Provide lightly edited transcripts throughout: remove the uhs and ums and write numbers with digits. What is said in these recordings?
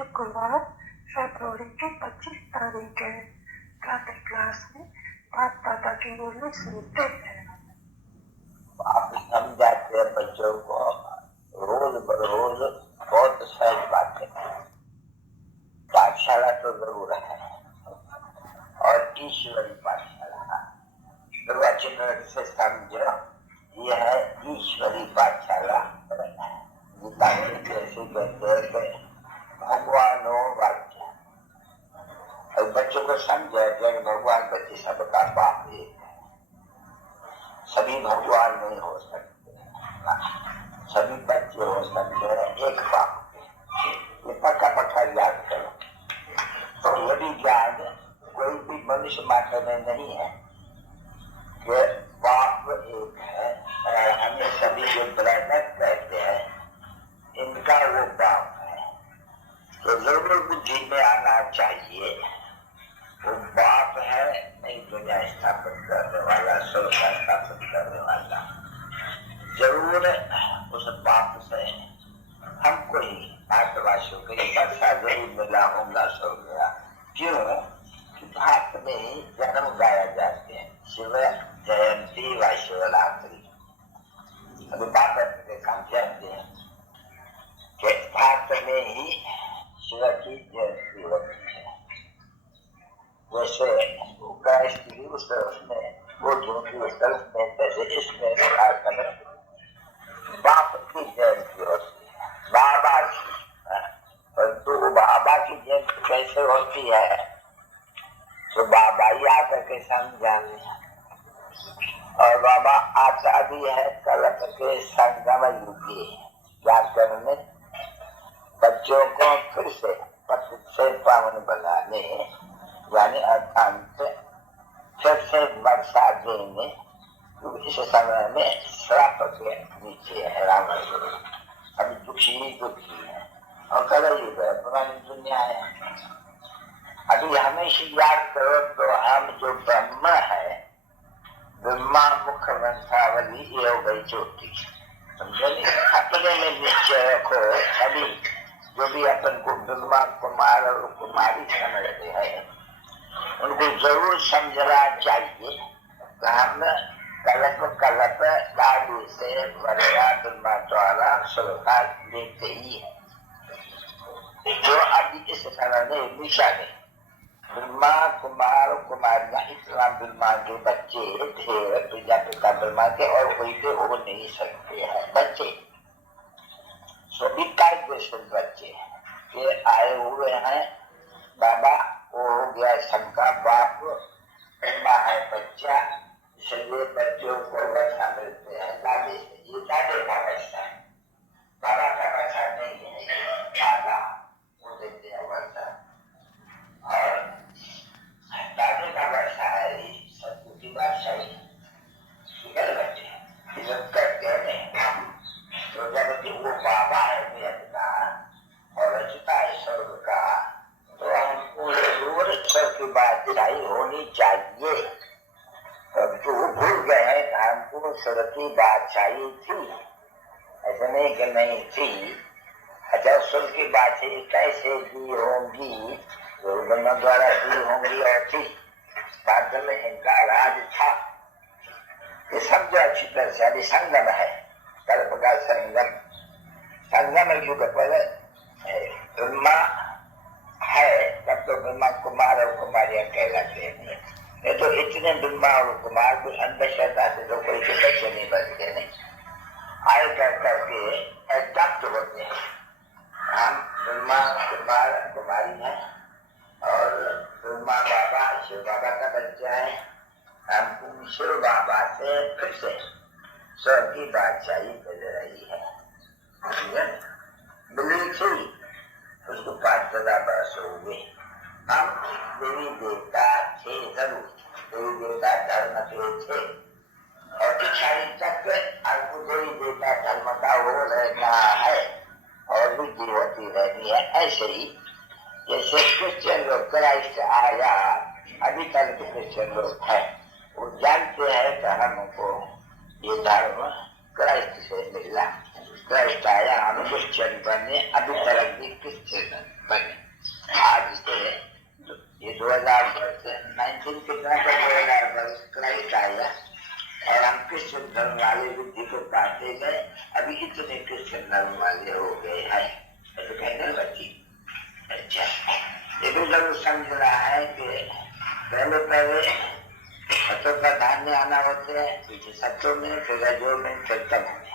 शुक्रवार फरवरी की 25 तारीख है। प्रातः क्लास में बाप दादा की ओर में सुनते हैं। आप समझाते हैं बच्चों को रोज बरोज बहुत सहज बातें। पाठशाला तो जरूर है और ईश्वरी पाठशाला निर्वाचन से समझो, यह है ईश्वरी पाठशाला। गीता में जैसे कहते हैं भगवानो वाक्य, और बच्चों को समझा कि भगवान बच्चे सबका बाप एक है। सभी भगवान नहीं हो सकते, सभी बच्चे हो सकते हैं एक बाप के। ये पक्का पक्का याद करो। तो ये भी ज्ञान कोई भी मनुष्य मात्र में नहीं है कि बाप एक है। और हमें सभी जो ब्रदर कहते हैं इनका वो बाप है, तो जरूर बुद्धि में आना चाहिए वो बाप है, नहीं दुनिया स्थापित करने वाला, स्वर्ग स्थापित करने वाला। जरूर उस बाप से हमको ही भारतवासियों के लिए बच्चा जरूर मिला होगा स्वर्ग गया। क्यों कि भारत में ही जन्म गाया जाते हैं, शिव जयंती व शिवरात्रि। अभी बात के काम जानते हैं कि भारत में ही शिव की जयंती होती है। वैसे स्त्री उसमें वो झूठी उसमें जैसे इसमें भारत में बाप की जयंती होती है, बाबा की। परंतु बाबा की जयंती कैसे होती है तो बाबा ही आकर के समझाने। और बाबा आता भी है कलप के संगम युगी, क्या करने बच्चों को फिर से पतित से पावन बनाने, यानी अर्थांत फिर से वर्षा देने। इस समय में श्राप के नीचे है रावण, अभी दुखी है और कलयुग है, पुरानी दुनिया है। अभी हमेशा याद करो तो हम जो ब्रह्म है, ब्रह्मा मुख वंशावली ये हो गई चोटी, समझो। अपने में निश्चय रखो, अभी जो भी अपन को ब्रह्मा कुमार और कुमारी समझते हैं उनको जरूर समझना चाहिए कि हम कलप दादी से वर्षा ब्रह्मा द्वारा सुरक्षा देते ही है। जो अभी इस समय में निशा है, ब्रह्मा कुमार कुमारियां इतना ब्रह्मा के बच्चे थे, प्रजापिता ब्रह्मा के और कोई के हो नहीं सकते हैं बच्चे। सभी बच्चे के आए हुए हैं। बाबा वो हो गया सबका बाप, ब्रह्मा है बच्चा, इसलिए बच्चों को वर्षा मिलते हैं दादी से। ये दादे का वर्षा है, बाबा का वर्षा नहीं है, दादा वो देते हैं वर्षा। और दादे का वर्षा है, सत्य की बात सही बच्चे इज्जत करते हैं। तो जब वो बाबा है वेद का और रचता है स्वर्ग का, तो हमको जरूर ईश्वर की बादशाही होनी चाहिए। परंतु भूल गए हैं कि हमको स्वर्ग की बादशाही थी, ऐसा नहीं कि नहीं थी। अच्छा, स्वर्ग की बादशाही कैसे दी होंगी, ब्रह्मा द्वारा दी होंगी और थी। बाद में इनका राज था, ये सब जो अच्छी तरह से अभी संगम है, कल्प का संगम। संगम युग पर ब्रह्मा है, तब तो ब्रह्मा कुमार और कुमारियां कहलाते हैं। ये तो इतने ब्रह्मा और कुमार भी अंधश्रद्धा से तो कोई के बच्चे नहीं बनते, नहीं आए कर करके एडप्ट होते हैं। हम ब्रह्मा कुमार कुमारी हैं और ब्रह्मा बाबा शिव बाबा का बच्चा है। हम शिव बाबा से फिर से स्वर्ग की बादशाही मिल रही है। मिली थी, उसको 5,000 वर्ष हो गए। हम देवी देवता थे जरूर, देवी देवता धर्म के थे और पिछाड़ी तक आपको देवी देवता धर्म का हो रहना है और भी होती रहनी है। ऐसे ही जैसे क्रिश्चियन लोग, क्राइस्ट आया, अभी तक के क्रिश्चियन लोग हैं, वो जानते हैं कि हमको ये धर्म क्राइस्ट से मिला, क्राइस्ट आया, हम क्रिश्चियन बने, अभी तक भी क्रिश्चियन बने। आज से ये 2000 वर्ष 19 कितना का 2000 वर्ष क्राइस्ट आया और हम क्रिश्चियन धर्म वाले बुद्धि को पाते गए, अभी इतने क्रिश्चियन धर्म वाले हो गए हैं, ऐसे कहने बच्ची। अच्छा, ये भी जरूर समझ रहा है कि पहले सत्व प्रधान में आना होते हैं, पीछे सत्व में, फिर रजो में, फिर तमो में।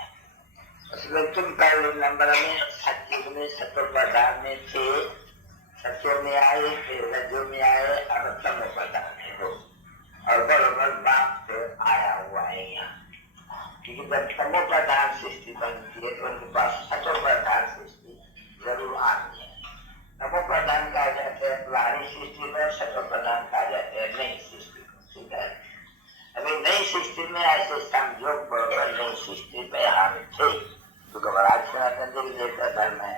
उसमें तुम पहले नंबर में सत्युग में सत्व प्रधान में थे, सत्व में आए, फिर रजो में आए, अब तमो प्रधान में हो और बराबर बाप से आया हुआ है यहाँ। क्योंकि जब तमो प्रधान सृष्टि बनती है तो उनके पास सत्व प्रधान सृष्टि जरूर आनी है। तमो प्रधान कहा जाते हैं पुरानी सृष्टि में, सत्व प्रधान कहा जाते हैं नई सृष्टि को। ठीक है, अभी नई सृष्टि में ऐसे संयोग बराबर नई सृष्टि में हम थे, क्योंकि महाराज सनातन देवी देवता धर्म है।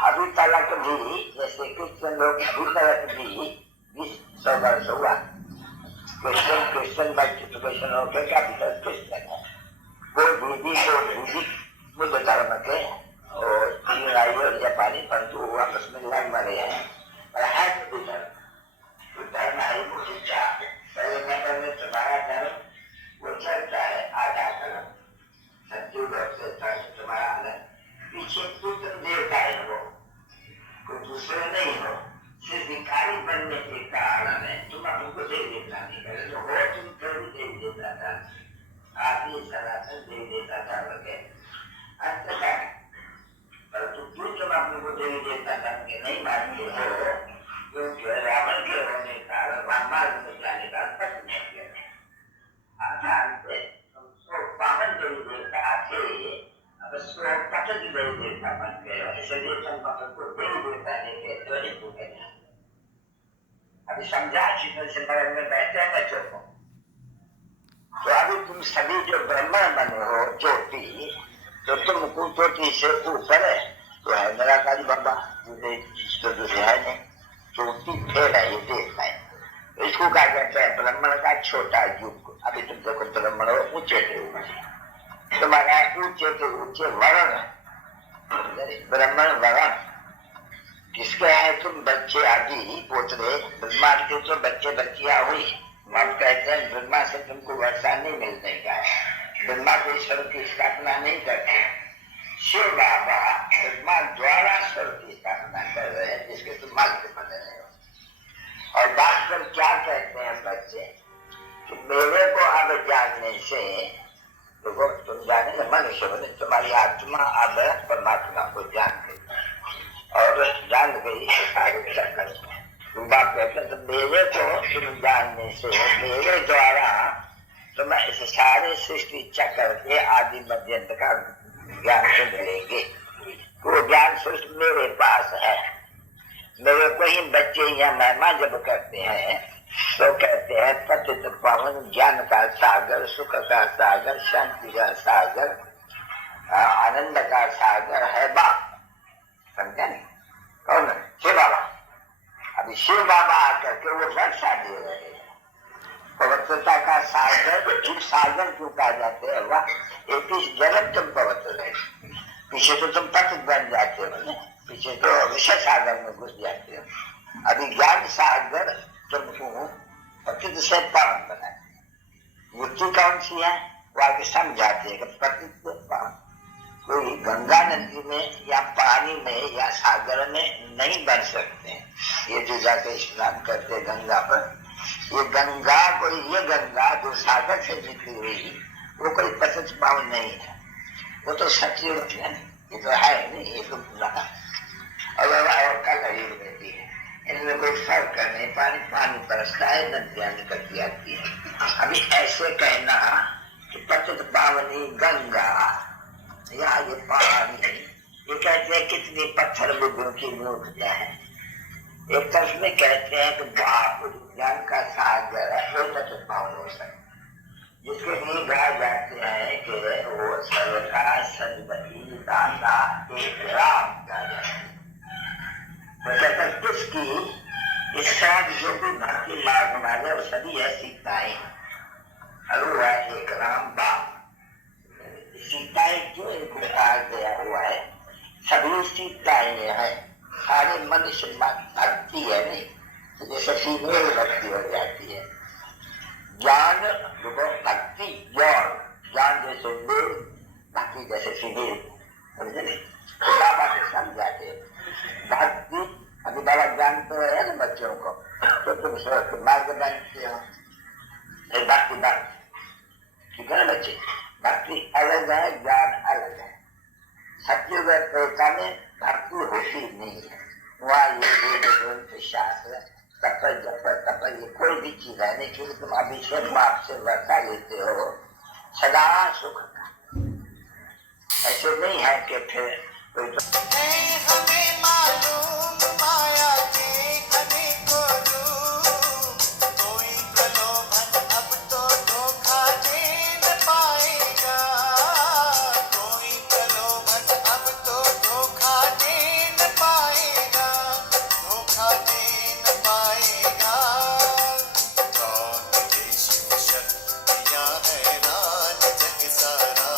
अभी तलक भी जैसे क्रिश्चियन लोग अभी तलक भी 20 वर्ष हुआ क्रिश्चियन बाइफिकेशन होकर कैपिटल क्रिश्चियन है। वो दीदी बुद्ध धर्म के और चीनाई और जापानी परंतु वो आपस में लड़ मरे हैं, पर है बुद्ध धर्म है वो शिक्षा। पहले नंबर में तुम्हारा धर्म वो चलता है, आधा धर्म सत्युग से तुम्हारा अलग, पीछे तुम देवता है, वो कोई दूसरे नहीं हो, सिर्फ भिखारी बनने के कारण है। तुम हमको दे देता नहीं करे तो हो, तुम कभी दे देता था, आप ये सनातन दे देता था वगैरह अंततः, पर तुम अपने को दे देता था नहीं मानते हो, क्योंकि रावण के होने का रामायण में जाने का तक नहीं किया। आसान से तुम पावन देवी देवता थे, अब सो पतन देवी देवता बन गए, इसलिए तुम अपने को देवी देवता नहीं कहते हो, हिंदू कहते। अभी समझा चित्र से मरण में बैठे हैं बच्चों को, तो अभी तुम सभी जो ब्राह्मण बने हो ज्योति, तो तुम ज्योति से ऊपर है तो है निराकारी बाबा, तो दूसरे है नहीं, ज्योति फेल है, ये देख है। तो इसको कहा जाता है ब्राह्मण का छोटा युग। अभी तुम देखो ब्राह्मण हो ऊंचे थे ऊंचे, तुम्हारा ऊंचे के ऊंचे वर्ण, ब्राह्मण वर्ण किसके है, तुम बच्चे आदि पोतरे ब्रह्मा के तो बच्चे बच्चियां हुई। हम कहते हैं ब्रह्मा से तुमको वर्षा नहीं मिलने का है, ब्रह्मा को ईश्वर की स्थापना नहीं करते, शिव बाबा ब्रह्मा द्वारा ईश्वर की स्थापना कर रहे हैं, जिसके तुम मालिक बने रहे हो। और बात कर क्या कहते हैं बच्चे कि मेरे को अब जानने से, देखो तुम जाने ना मनुष्य बने, तुम्हारी आत्मा अब परमात्मा को जान गई और जान गई सारे चक्कर। बात कहते हैं तो मेरे को तुम जानने से, मेरे द्वारा तुम इस सारे सृष्टि चक्कर के आदि मध्यंत का ज्ञान तुम लेंगे। वो ज्ञान सृष्टि मेरे पास है। मेरे को ही बच्चे या महिमा जब करते हैं तो कहते हैं पतित पावन, ज्ञान का सागर, सुख का सागर, शांति का सागर, आनंद का सागर है बाप। समझा नहीं? कौन? शिव बाबा। अभी शिव बाबा आकर के वो वर्षा दे रहे हैं, पवित्रता का सागर। जीव सागर क्यों कहा जाते हैं? वह एक ही जन्म तुम पवित्र रहे, पीछे तो तुम पतित बन जाते हो ना, पीछे तो विषय सागर में घुस जाते हो। अभी ज्ञान सागर तुमको पतित से पावन बनाए। युक्ति कौन सी है वो आगे समझाते हैं कि पतित पावन कोई गंगा नदी में या पानी में या सागर में नहीं बन सकते। ये जो जाके स्नान करते गंगा पर, ये गंगा कोई, ये गंगा जो सागर से निकली हुई वो कोई पतित पावन नहीं है, वो तो सतयुग है। ये तो है नहीं, ये तो और कल युग रहती है, इनमें कोई फर्क नहीं। पानी पानी बरसता है, नदियां निकलती आती है। अभी ऐसे कहना कि पतित पावनी गंगा या ये पानी, ये कहते हैं कितनी पत्थर बुद्धों की मूर्तियां है। एक तरफ में कहते हैं कि बाप ज्ञान का सागर है, वो पतित पावन हो सकता, जिसके लिए कहा जाते हैं कि वो सर्वथा सर्वती दाता एक राम का जाते। तो कहते हैं किसकी इस सब जो भी भक्ति मार्ग वाले वो सभी है सीताएं, और वो है एक राम बाप। सीताएं क्यों इनको कहा गया हुआ है? सभी सीताएं है, सारी मनुष्य भक्ति है नहीं, तो जैसे फीमेल भक्ति हो जाती है। ज्ञान देखो, भक्ति ज्ञान, ज्ञान जैसे मेल, भक्ति जैसे फीमेल, समझे नहीं? बाबा से समझाते भक्ति, अभी बाबा ज्ञान तो है ना बच्चों को, तो तुम सोच मार्ग बनते हो, भक्ति भक्ति, ठीक है ना बच्चे? भक्ति अलग है, ज्ञान अलग है। सत्युग त्रेता में भक्ति होती नहीं है, वहाँ ये वेद ग्रंथ शास्त्र तप जप तप ये कोई भी चीज है नहीं, क्योंकि तुम अभिषेक बाप से वर्षा लेते हो सदा सुख का। ऐसे नहीं है कि फिर कोई हमें मालूम माया के अनेकों रूप, कोई प्रलोभन अब तो धोखा दे न पाएगा, कोई प्रलोभन अब तो धोखा दे न पाएगा, धोखा दे न पाएगा। कौन दे शिव शक्तियाँ हैरान जग सारा,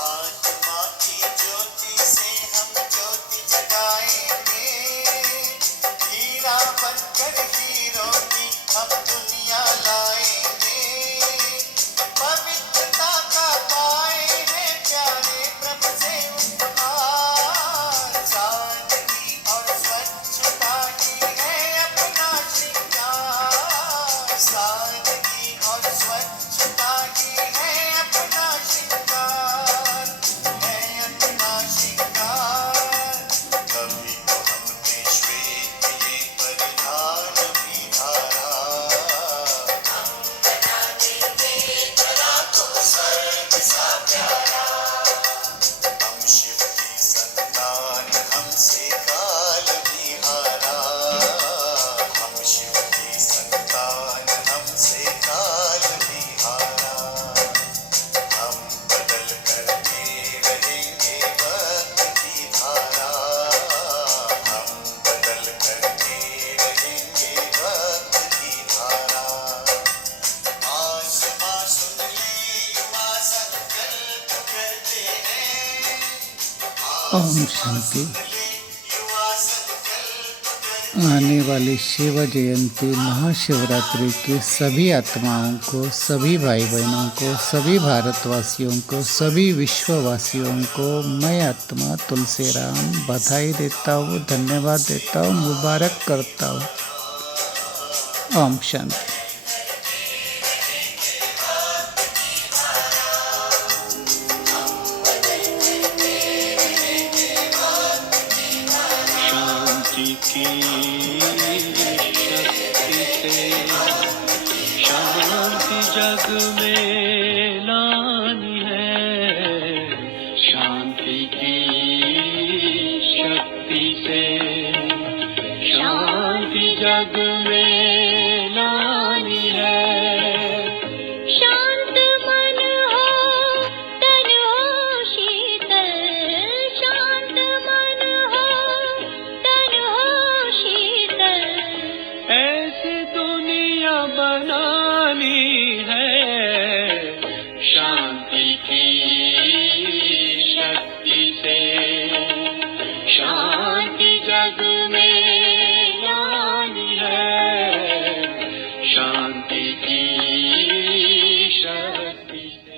आत्मा की ज्योति से हम ज्योति जगाएंगे, हीरा बनकर हीरों की हम दुनिया लाएंगे, पवित्रता का पाए हैं प्यारे प्रभु से उपहार, सादगी और स्वच्छता ही है अपना श्रृंगार, सादगी और स्वच्छता ही है अपना श्रृंगार, है अपना श्रृंगार। कभी तो हमने श्वेत ये परिधान भी धारा, हम शिव की संतान हमसे काल भी हारा, हम शिव की संतान हमसे काल भी हारा, हम बदल करके रहेंगे वक्त की धारा, हम बदल करके रहेंगे वक्त की धारा। आसमां सुन ले युवा संकल्प करते हैं, ओम शांति। युवा संकल्प करते आने वाली शिव जयंती महाशिवरात्रि की सभी आत्माओं को, सभी भाई बहनों को, सभी भारतवासियों को, सभी विश्ववासियों को मैं आत्मा तुलसीराम बधाई देता हूँ, धन्यवाद देता हूँ, मुबारक करता हूँ। ओम शांति। शांति की शक्ति से शांति जग में लानी है, शांति की शक्ति से शांति जग में लानी है। शांत मन हो तन हो शीतल, शांत मन हो तन हो शीतल, ऐसी दुनिया बनानी है, शांति की शक्ति से शांति जग में लानी है, शांति की शक्ति से।